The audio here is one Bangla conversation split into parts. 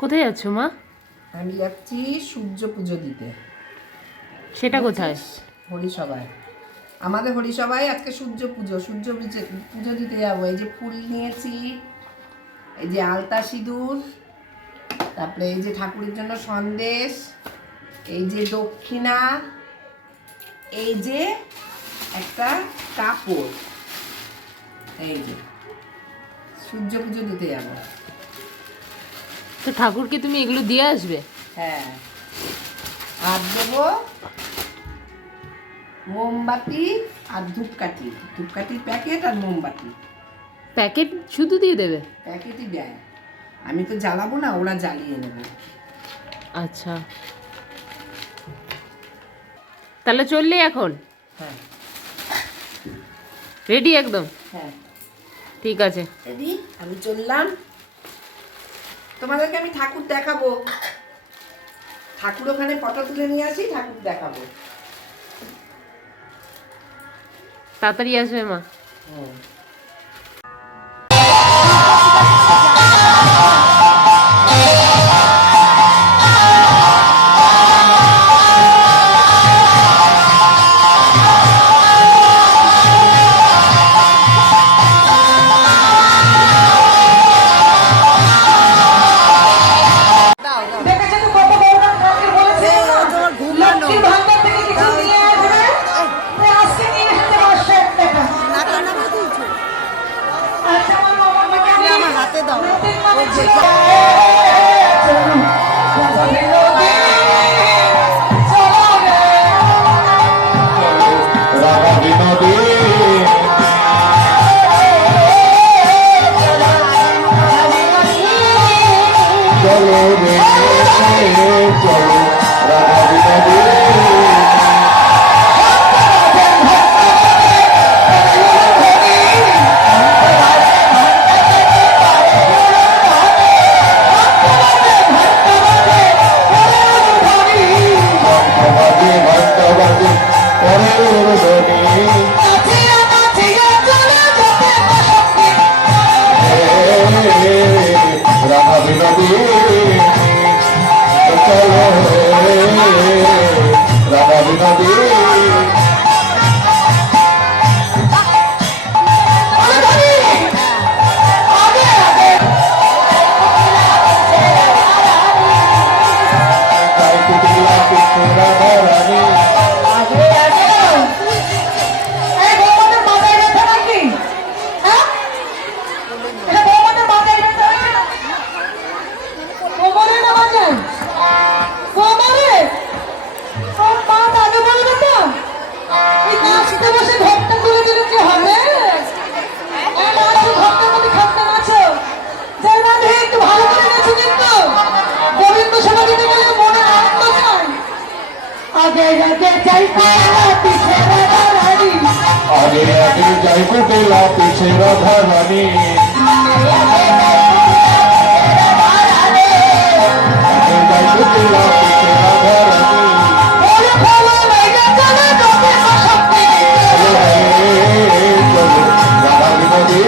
কোথায় যাচ্ছ মা? আমি যাচ্ছি সূর্য পুজো দিতে। সেটা কোথায়? হরিসভায়। আমাদের হরিসভায় আজকে সূর্য পুজো পুজো দিতে যাবো। এই যে ফুল নিয়েছি, এই যে আলতা সিঁদুর, তারপরে এই যে ঠাকুরের জন্য সন্দেশ, এই যে দক্ষিণা, এই যে একটা কাপড়, এই যে সূর্য পুজো দিতে যাবো। তো ঠাকুরকে তুমি এগুলো দিয়ে আসবে? হ্যাঁ, আর দেবো মোমবাতি আর ধূপকাঠি, ধূপকাঠির প্যাকেট আর মোমবাতি। প্যাকেট শুধু দিয়ে দেবে? প্যাকেটই দেয়, আমি তো জ্বালাবো না, ওরা জ্বালিয়ে নেবে। আচ্ছা, তাহলে চললি এখন? হ্যাঁ রেডি একদম? হ্যাঁ ঠিক আছে, রেডি, আমি চললাম। তোমাদেরকে আমি ঠাকুর দেখাবো, ঠাকুর ওখানে ফটো তুলে নিয়ে আসি, ঠাকুর দেখাবো। তাড়াতাড়ি আসবে মা। হুম। आगे आगे जाई कुटेला पीछे राधा रानी आगे जाई कुटेला पीछे राधा रानी राधा विनोदी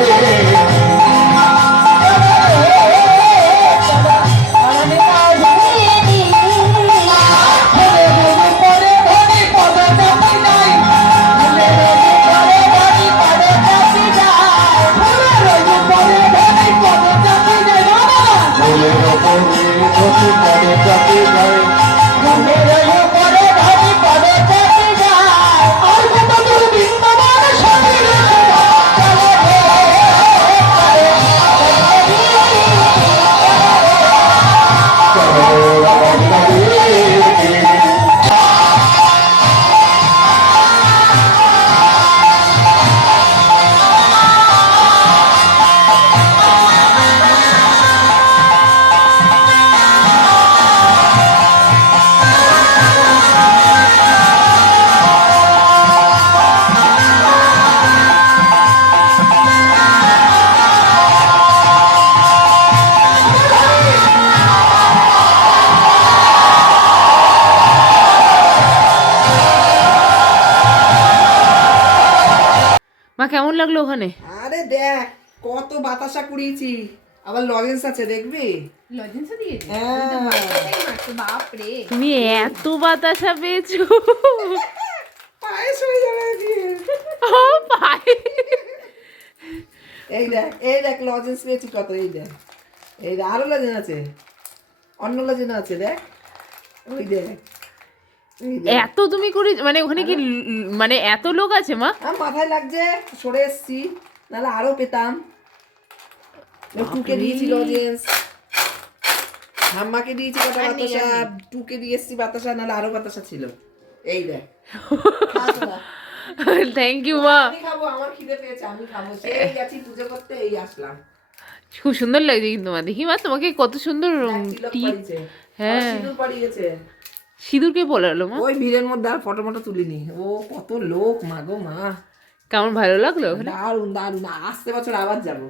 মা কেমন লাগলো ওখানে? আরে দেখ কত বাতাসা কুড়িয়েছি, আবার লজেন্স আছে দেখবি? লজেন্সও দিয়েছে হ্যাঁ। বাপ রে তুমি এত বাতাসা পেয়েছো? পায়েস হয়ে যাবে দিয়ে। ও পায়ে। এই দেখ লজেন্স পেয়েছি কত, এই দেখ আরো লজেন্স আছে, অন্য লজেন্স আছে দেখ, ওই দেখ এই দেখ। এত তুমি করে মানে ওখানে কি মানে এত লোক আছে মা? আমার মাথায় লাগছে, সরে এসছি, নাহলে আরো পেতাম। টুকে দিয়েছি লজেন্স, ঠাম্মাকে দিয়েছি কটা বাতাসা, টুকে দিয়ে এসছি বাতাসা, নাহলে আরো বাতাসা ছিল। এই দেখ খা তোরা। থ্যাংক ইউ মা। আমি খাবো, আমার খিদে পেয়েছে, আমি খাবো। সেই গেছি পুজো করতে, এই আসলাম। খুব সুন্দর লাগছে কিন্তু মা, দেখি মা তোমাকে কত সুন্দর তিলক টিপ। পরিয়েছে, হ্যাঁ। আর সিঁদুর পরিয়েছে। সিঁদুরকে পলালো মা? ওই ভিড়ের মধ্যে আর ফটো মটো তুলিনি। ও কত লোক, মা গো মা, কেমন ভালো লাগলো? দারুন দারুন। আসতে বছর আবার যাবো।